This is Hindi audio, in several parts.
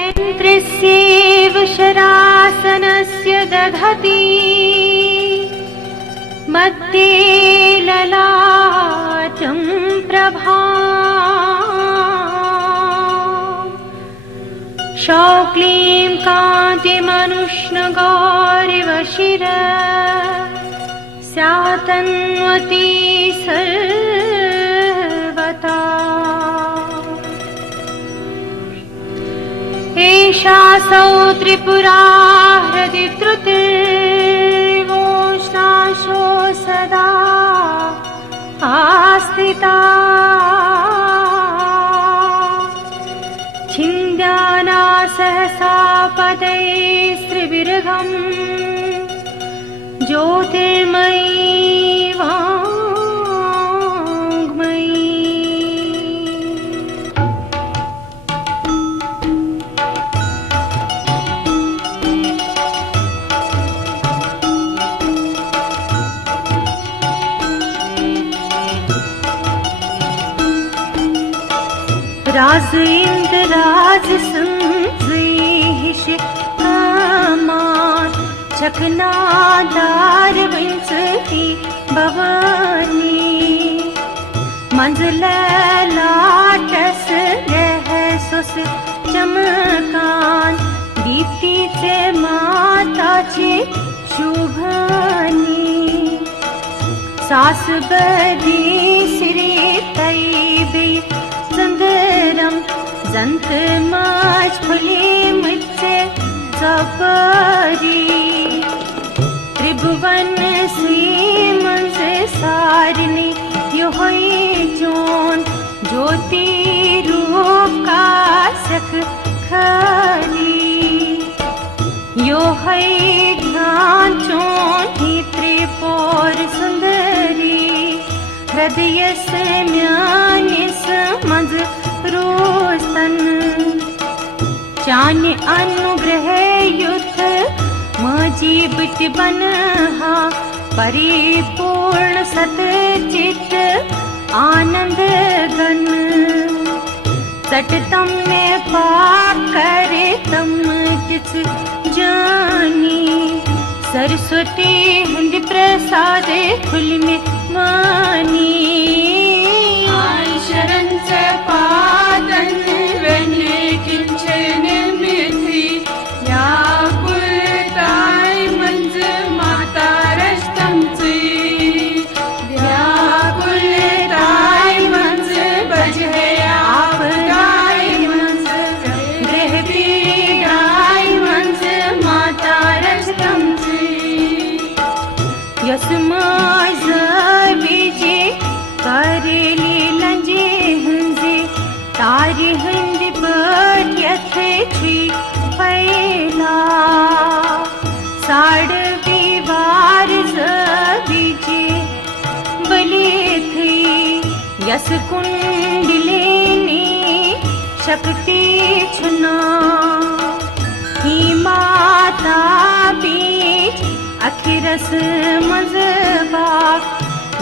ऐन्द्रस्यैव शरासनस्य दधति मध्ये ललाटं प्रभा शौक्लीं कान्तिमनुष्णगौरिव शिरा स्यातन्वती सर्वदा। एषा सौ त्रिपुरा हृदि त्रुतिर्वोष्णाशो सदा आस्थिता छिन्द्याना सहसा पदैस्त्रिविर्गम् ज्योतिर्मयी वाङ्मयी। राज इंद्र राज संजयिष कामान चकनादार विंसती भवानी मंजिल लाटस रह सुस चमकान दीप्तीचे माताचे शुभानी सास बदी श्री तैबे संदरम जंत माज फुले मुझसे सपरी त्रिभुवन से मंज सारनी यो है जोन ज्योति रूप का सख खाली यो है ध्यान चोन ही त्रिपुर सुंदरी हृदय से म्यानिस मज रोस्तन चान अनुग्रह युद्ध मजीबिट बनहा परिपूर्ण सतचित आनंद गण सटतम में पाप करे तम किस जानी सरस्वती हिंद प्रसाद खुल में मानी शरण से पादन वने किंचन मिथि या कुलताय मंज माता रस्तम से व्याकुलताय मंज बजहे आपदाय मंज गृह पीड़ाय मंज माता रस्तम से यसमा विजय करेली लंजे हंजे तारी हंद बट छी पैला साड़ विवार विजय बले थी यस कुंडलिनी शक्ति छुना ही माता बीच अखिरस मजबा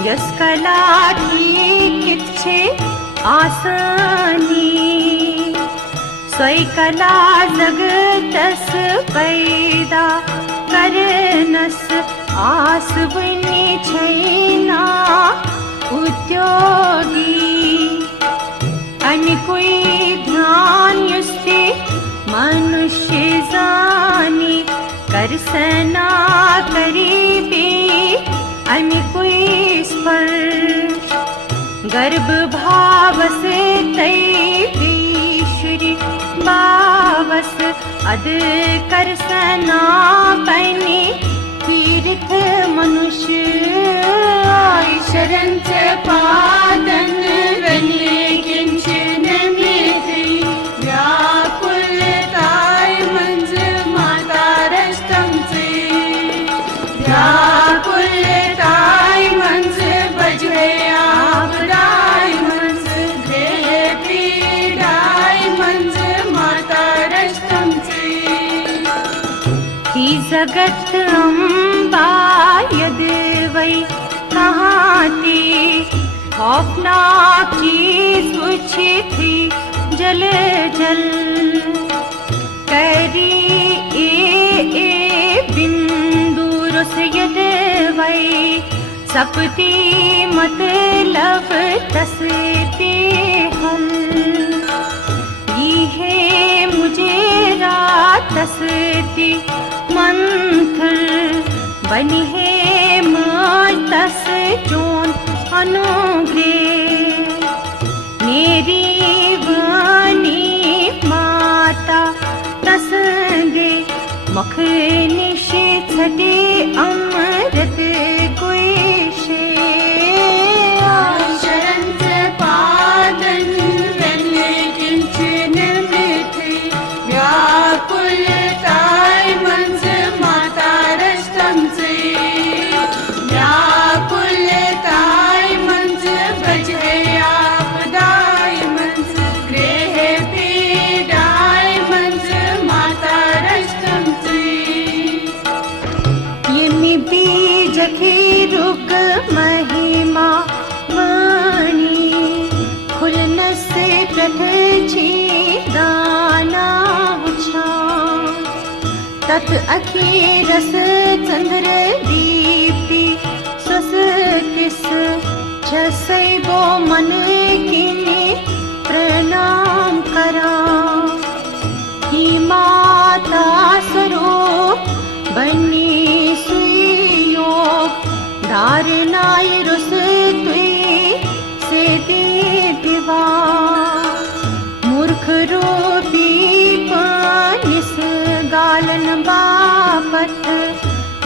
यस कला की किच्छे आसानी सोई कला जगतस पैदा करनस आस बनी छैना उद्योगी अन कोई ध्यान युस्ते मनुष्य जानी कर सना करीबी अन कोई स्पर्श गर्भ भाव से तैश्वरी बावस अद कर सना पैनी तीर्थ मनुष्य शरण से पादन वने किंचन मिथि व्याकुलताय मंज माता रस्तम से व्याकुलताय मंज बजहे आपदाय मंज गृह पीड़ाय मंज माता रस्तम से ही जगत अम्बा यद वै कहाँ थी खौफनाक चीज कुछ थी जल जल करी ए बिंदु रस यद वै सपती मतलब तसते हल ये मुझे रात तसती मंथर बनी है माज तस जोन अनुग्रह मेरी वाणी माता तसदे मुख निषेधते अमृत गुशे शरण से पादन वेले किंचन मिथि व्याकुलताय मंज माता रस्तम से व्याकुलताय मंज बजे आपदाय मंज गृह पीडाय मंज माता रस्तम से यमि बीज की रुक महिमा वाणी खुलन से प्रथछि दाना उछा तत अखीरस चंद्र दीप्ति स्वस्तिस छसैबो मन किनि प्रणाम करा ही माता स्वरूप बनी सुयोग धारनाय रुस तुई से दीवा मूर्ख रूपी पानिस गालन बापत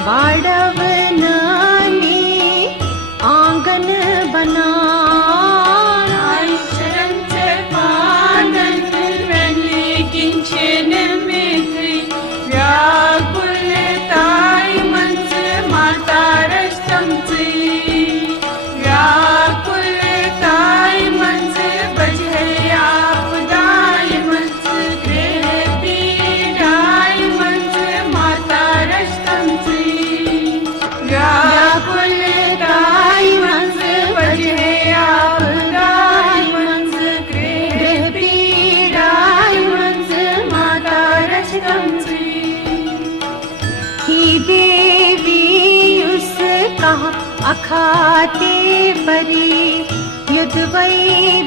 बाड़व नानी आंगन बना शरण से पादन वेले किंचन मिथि व्याकुलताय मंज माता रस्तम से व्याकुलताय मंज बजे आपदाय मंज गृह पीडाय मंज माता रस्तम से व्याकुलताय मंज बजे आपदाय मंज गृह पीडाय मंज माता रस्तम से ही देवी उस कहा अखाते परी युद्ध वै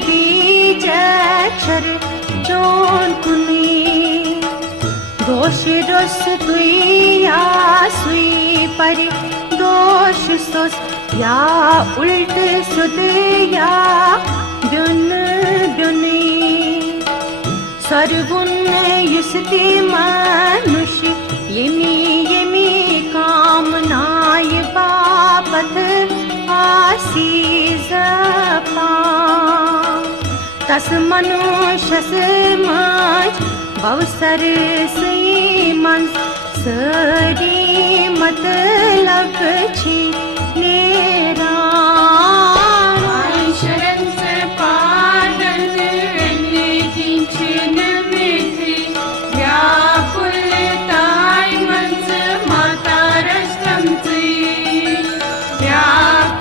बीज अक्षर जोन कुनी दोष रस तुई या सुई पर दोष सोस या उल्ट सुध या ब्युन ब्युनी सर्वुन युसति मनुष्य यमी यमी कामनाय बापत आसीज पा तस मनुष्यस माज भवसर से मन सरी मतलब छी नेरा शरण से पादन वेले किंचन मिथि व्याकुलताय मंज माता रस्तम से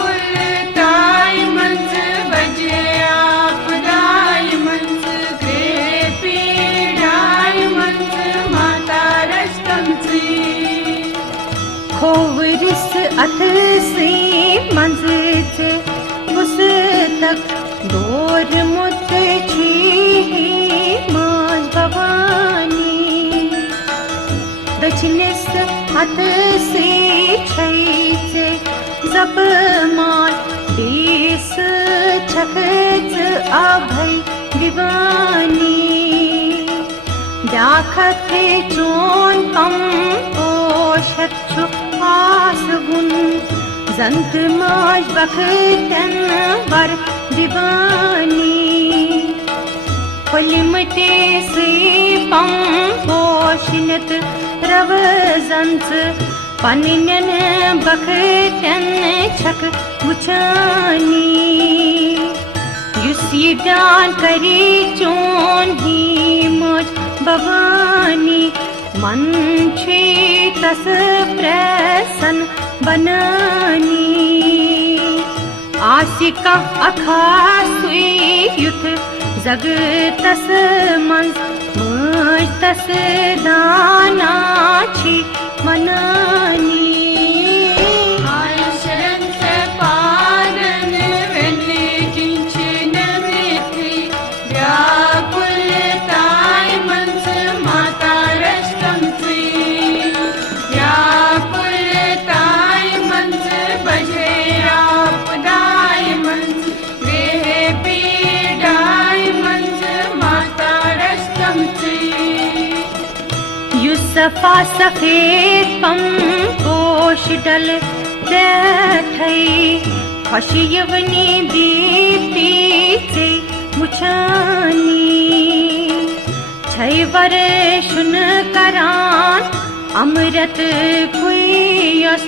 व्याकुलताय मंज बजे आपदाय मंज गृह पीडाय मंज माता रस्तम से खोवरिस अथ से मंज से उस तक दूर मुत छी माज भवानी दक्षिणिस अथ से छै से जप मार बीस छखच अभय दीवानी व्याखत चोन कम पोषत छु आसगुन जंत माज बखतन वर दीवानी फलिमटे से पम पोषिनत रव जंत पनिनन बखतन छक मुछानी युसी दान करी चोन ही मज भवानी मन छे तस प्रसन्न बनानी आसिका अखा सुई युथ जगतस मंज मुझतस दाना छी मनानी शरण से पारन वेले किंचन मिथि व्याकुलताय मंज माता रस्तम थी व्याकुलताय मंज बजे आपदाय मंज देह पीडाय मंज माता रस्तम थी युसफा सफेद पम पोश डल बैठई खुशी यवनी दीप्ति से मुछानी छय वर्षुन करान अमृत कुयस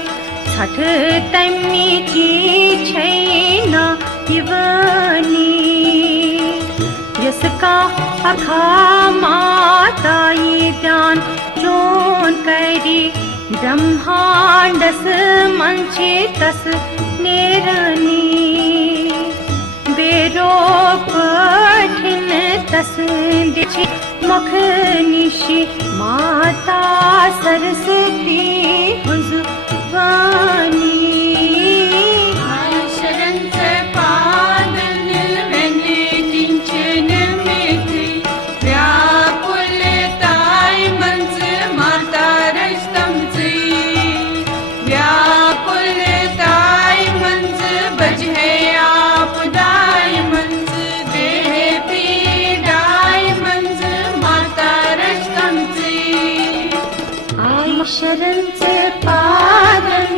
छठ तमी ची छैना यवनी जिसका अखा माताई ध्यान जोन करी ब्रह्मांडस मंचे तस नेरनी बेरो पठिन तस दिछि मुख निशि माता सरस्वती हुजवानी शरण से पादन वेले किंचन मिथि व्याकुलताय मंज माता रस्तम थी व्याकुलताय मंज बजे आपदाय मंज देह पीडाय मंज माता रस्तम थी शरण से पावन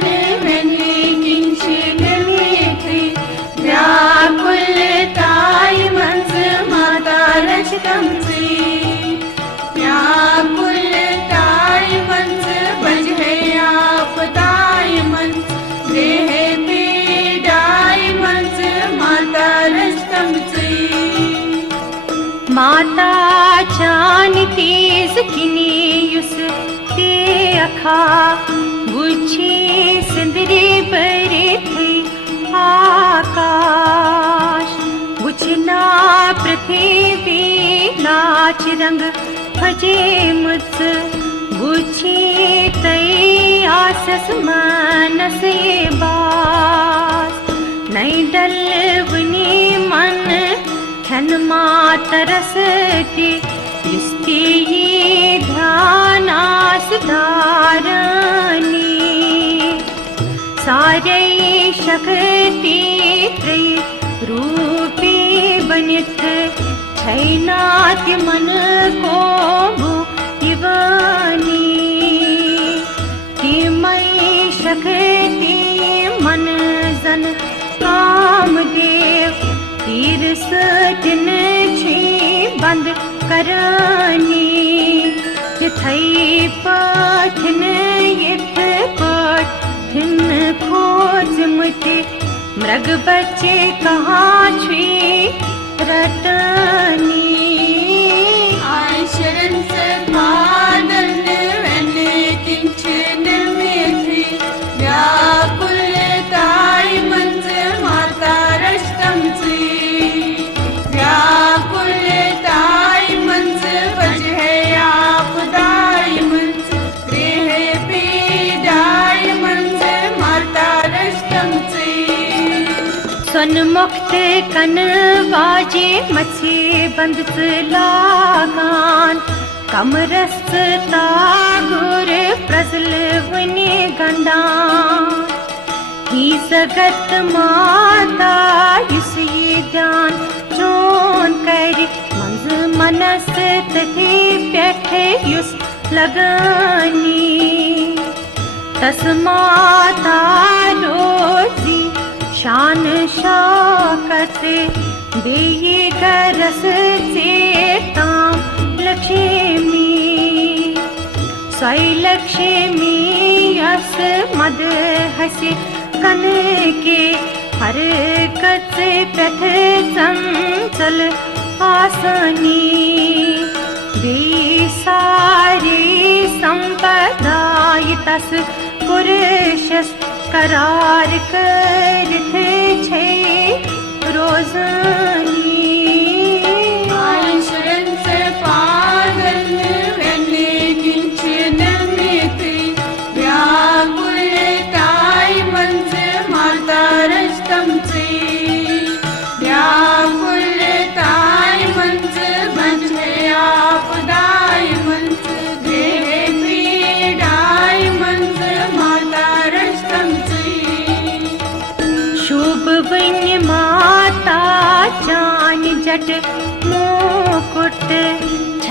वेले किंचन मिथि व्याकुलताय मंज माता रस्तम थी व्याकुलताय मंज बजे आपदाय मंज देह पीडाय मंज माता रस्तम थी माता जानती सकिनी युस ते अखा बुझी सिंदरी बरे थी आकाश बुझना पृथ्वी नाच रंग भजे मुझ बुझी तई आसस मानस ये बास नई डलवनी मन धन मातरस की युस्ती ध्यानास धारणी सारे शक्ति त्रय रूपी बनित छैनाति मन को भुवनी तिमयी शक्ति मन जन कामदेव तीर सटिन छी बंद करनी थई पठन यथ पठन खोज मुझे मृग बच्चे कहाँ छी रटनी शरण से पादन वेले किंचन मिथि व्याकुलताय मंज माता रस्तम थी व्याकुलताय मंज बजे आपदाय मंज देह पीडाय मंज माता रस्तम थी सन मुक्त कन बाजे मछे बंद लागान कमरस तागुर प्रजल वने गंडा ही सगत माता इसी ध्यान चोन करी मंज मनस तथे बैठे युस लगानी तस माता रोजी शान शौकत देये गरस चेता लक्ष्मी स्वय लक्ष्मी यस मद हसे कन के हर कच प्रथ चंचल आसनी दे सारे संपदाय तस पुरुषस करार करते छे रोजनी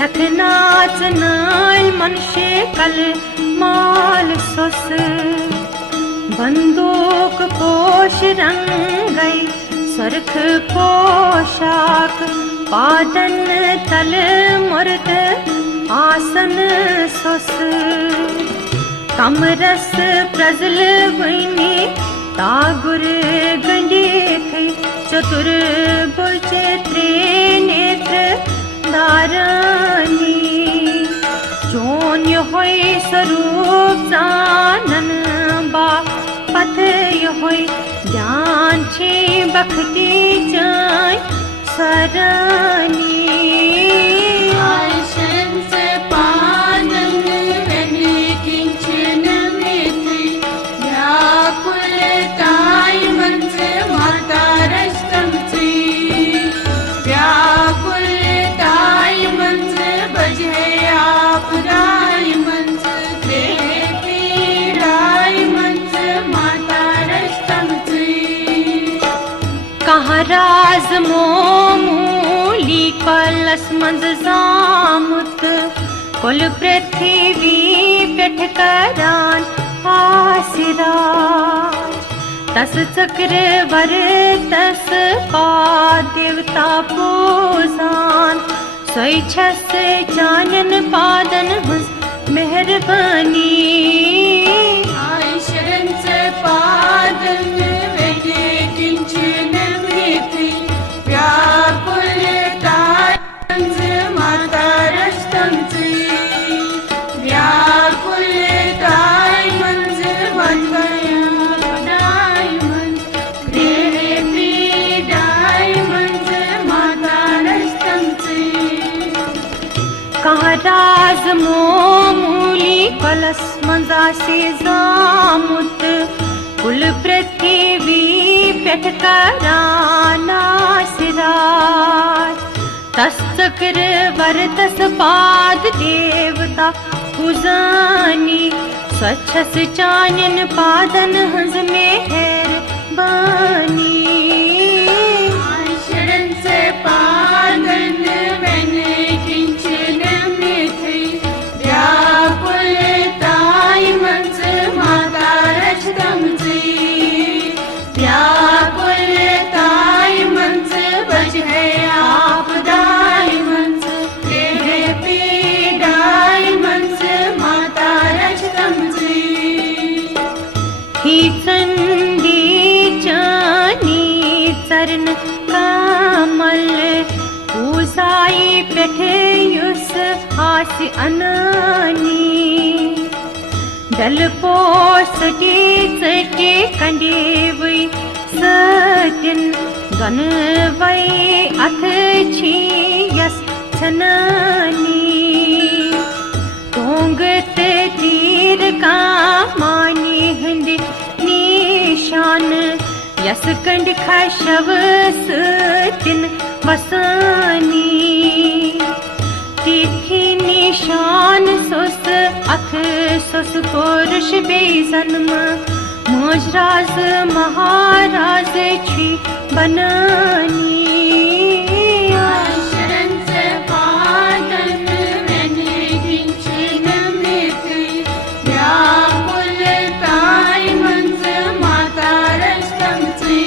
छखनाच नाल मनुष्य कल माल सुस बंदूक पोश रंगई सुर्ख पोशाक पादन तल मुर्द आसन सुस कमरस प्रजल वैनी तागुर गंडे थे चतुर बुर्चे त्रिनेत्र दारानी जोन होय स्वरूप जानन बा पथ होय ज्ञान छे बखती जाय सरानी आयशन से पानन वेने किंचन मेथी व्याकुल ताई मंच माता रस्तम ची व्याकुल ताई मंच बजे आप राय मंच देह पीड़ाई मंच माता रस्तम ची कहाँ राज मोमूली कलस मंद जामुत कुल पृथ्वी पेठ करान आसिराज तस चक्र वर तस पा देवता पूजान सोई छस जानन पादन हुस मेहरबानी आई शरण से पादन वेने किंचन मेथी व्याकुल ताई मंच माता रस्तम ची व्याकुल ताई मंच बजया मंच देह पीड़ाई मंच माता रस्तम ची कहाँ राज मोमूली कलस मंजा से जामुत कुल पृथ्वी पेठ कराना सिराज तस चक्र वर तस पाद देवता पूजानी स्वच्छस चानन पादन हंस में हेर बानी आई शरण से पादन वेने किंचन मेथी व्याकुल ताई मंच माता रस्तम ची व्याकुल ताई मंच बजे आप दाई मंच देह पीड़ाई मंच माता रस्तम ची ही चंडी चानी चरण कमल पूजाई पेठे युस आस अनानी दल पोसटी चटी कंडे वई सत्यन गन वई अथ छी यस छनानी तोंगत तीर का मानी हिंद निशान यस कंड खशव सतिन वसानी तिथि निशान सुस अथ सुस पुरुष बेजन्म मोजराज महाराज छी बनानी आई शरण से पादन वेने किंचन मेथी व्याकुल ताई मंच माता रस्तम ची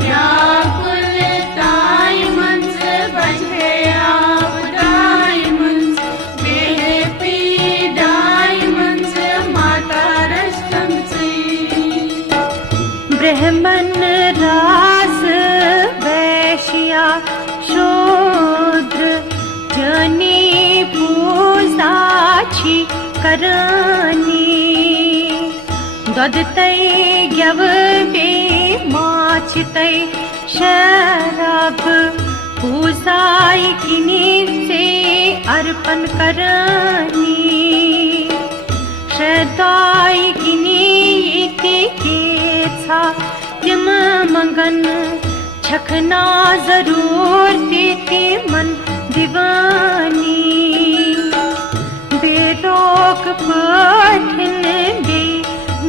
व्याकुल ताई मंच बजे आप दाई मंच देह पीड़ाई मंच माता रस्तम ची ब्रह्मन रास वैश्या शूद्र जनी पूजा छी करानी दद तै ग्यव बे माछ तै शराब पूजाई किनी से अर्पण करानी श्रद्धाई किनी इति के छा तिम मंगन छखना जरूर देती मन दीवानी बेरोक पठन दे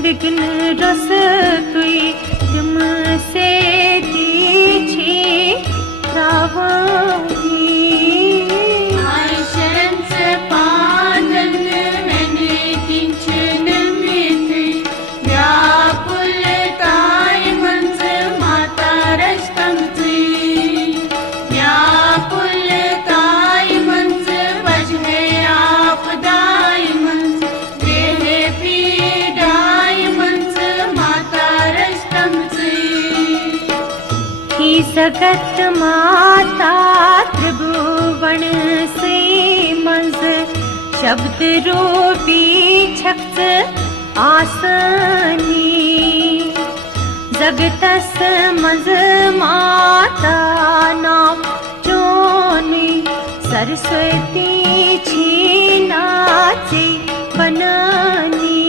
विघ्न रस तुई तुम से दीछी रावणी आई जगत माता त्रिभुवन से मंज शब्द रूपी छक्त आसनी जगतस मंज माता नाम चोनी सरस्वती छीनाचे बननी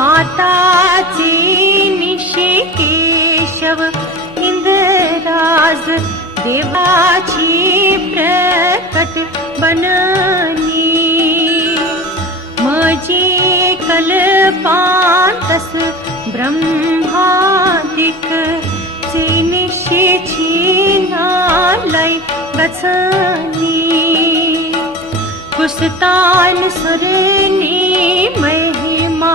माताची निशिकेशव इंद्राज देवाची प्रकट बननी मजी कल्पांतस ब्रह्मादिक चे निशिछीनालय गचनी कुसतान सुरनी महिमा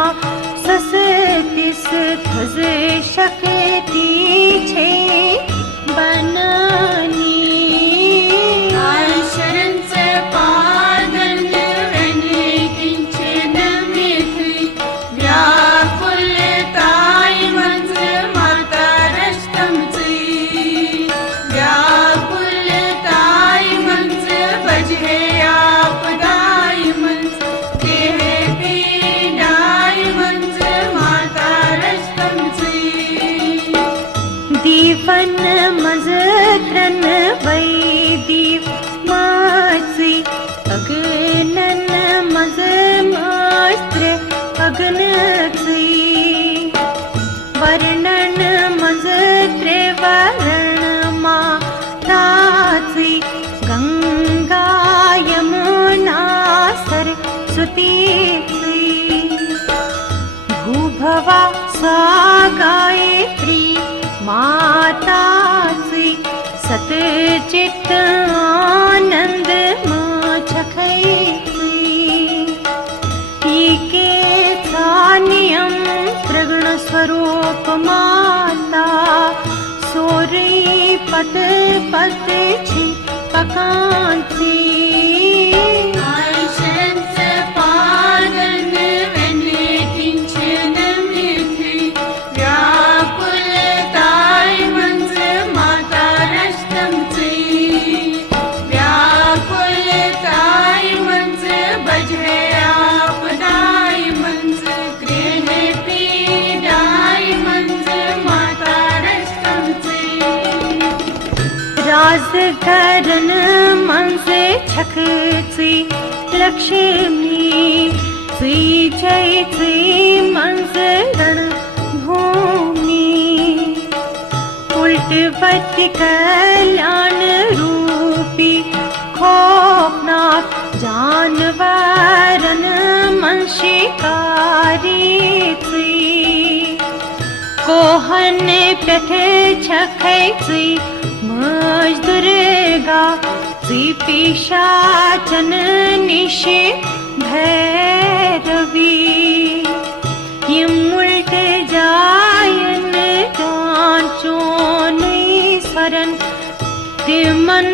ससतिस धज शक्ति छे बननी शरण से पादन वने किंचन मिथि व्याकुलताय मंज माता रष्टम ची व्याकुलताय मंज बजे आपदाय मंज देह पीडाय मंज माता रष्टम ची दीवन मजत्रन वै दीव मासी अगनन मज मास्त्र अगनसी वर्णन मजत्र वर्ण मातासी गंगा यमुना सरस्वती भूभवा सा गायत्री मातासी सतचित आनंद माचखैसी ईके सानियम प्रगुण स्वरूप माता सोरी पत पत छी पकांसी शरण से पादन वने किंचन मिथि व्याकुलताय मंज माता रष्टम ची व्याकुलताय मंज बजे आपदाय मंज गृह पीडाय मंज माता रष्टम ची राजकरण मंज छखची लक्ष्मी ची चैची मंज रण भूमि उल्टवत कल्याण रूपी खौफनाक जानवरन मन शिकारी थी कोहन पेठ छखैची मज दुर्गा ची पिशाचन निशे भैरवी यम उल्ट जायन जांचोन स्वरन तिमन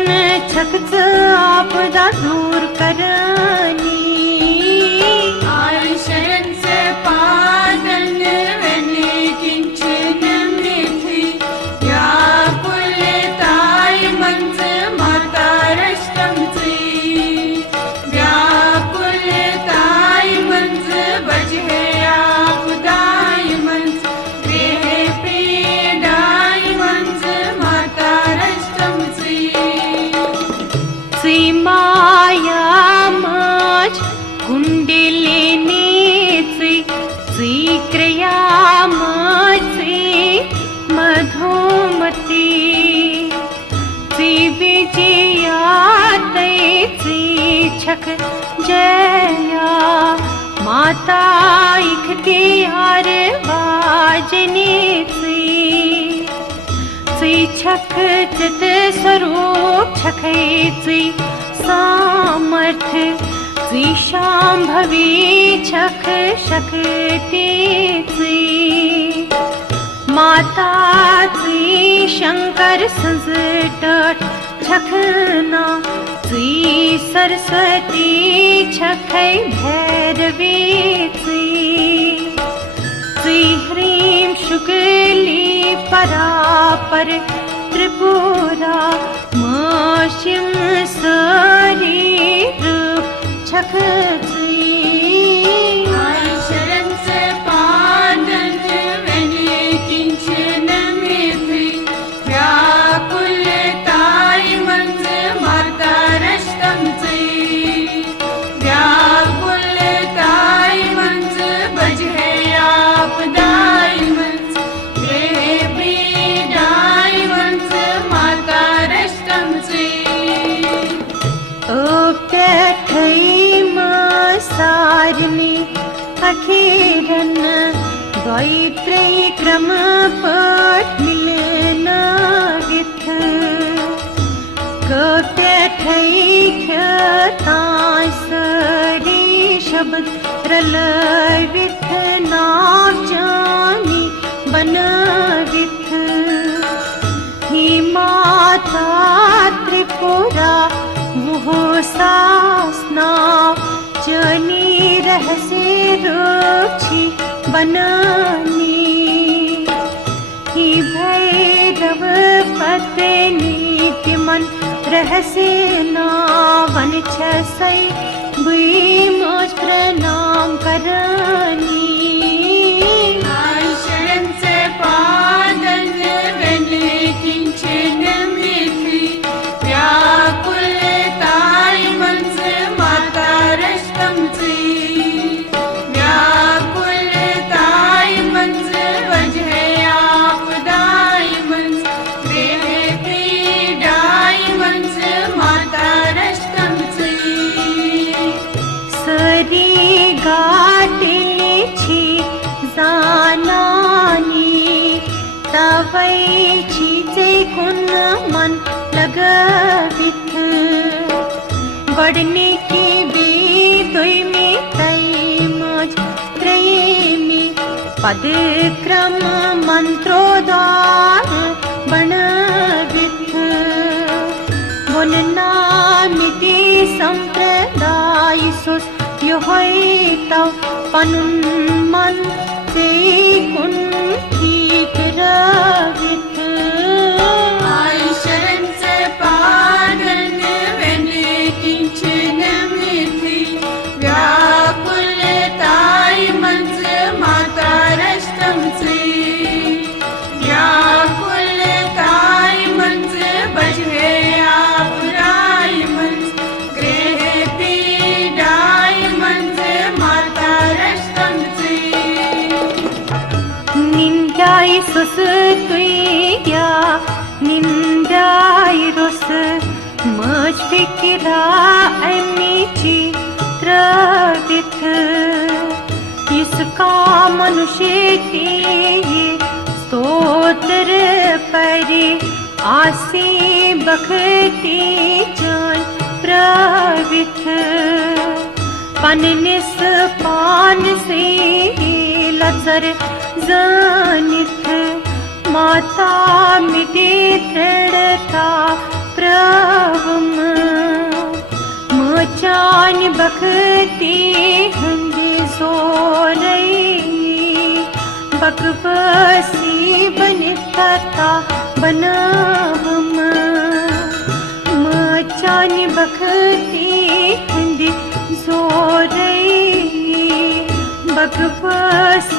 छकच आपदा दूर करनी शरण से पादन वने किंचन मिथि व्याकुलताय मंज माता रष्टम ची व्याकुलताय मंज बजे आपदाय मंज गृह पीडाय मंज माता रष्टम ची माया माज कुंडलिनीची क्रिया माची मधुमती ची विजयातैची छक जया माता इख्तियार वाजनीची छक चित स्वरूप छखैची सामर्थ्य ची शांभवी छख शक्तीची माताची शंकर संजटट छखना ची सरस्वती छखै भैरवीची ची ह्रीं शुक्ली परापर त्रिपुरा माशिम शरीर छख आई शरण से पादन वेने किंचन मिथि व्याकुलताई मंज माता रष्टम चे व्याकुलताई मंज बजहे आपदाई मंज पीडाई मंज माता रष्टम चे सारनी अखीरन द्वैत्रय क्रम पट मिलना विथ कप्यठै ख्यताय सरी शब्द रल विथ नाव जानी बन विथ ही माता त्रिपुरा मुह सासना जनी रहसे रुचि बनानी ही भैरव पत्नी मन रहसे नावन छसै बुई मोज प्रणाम करनी आई शरण से पादन वेने किंचन मिथि व्याकुलताई मंज माता रष्टम चे व्याकुलताई मंज वजहे आपदाई मंज पीडाई मंज माता रष्टम चे सरी गाटिली छी जानानी तवै छीचे कुन मन लगविथ बढ़ने की भी दुई में तई मज त्रयमी पद क्रम मंत्रोद्वार बनविथ मुन्नामिति संप्रदाय सुस योहैतव पनुन मन से कुन ठीक रविथ आई शरण से पादन वेने किंचन मिथि व्याकुलताई मंज माता रष्टम चे व्याकुलताई मंज बजहे आपदाई मंज गृह पीडाई मंज माता रष्टम चे निंदाई सुस तुया निंदाई रुस मज फिकिरा अनिची त्रविथ इसका मनुष्य की स्तोत्र परि आसी बखती जान प्रविथ पननिस पान से लचर जानिथ माता मिटे दृढ़ता प्रभुम मोचान बखती हंदी सोरई बकबसी बनिता बनावम मोचान बखती हंदी सोरई बकबसी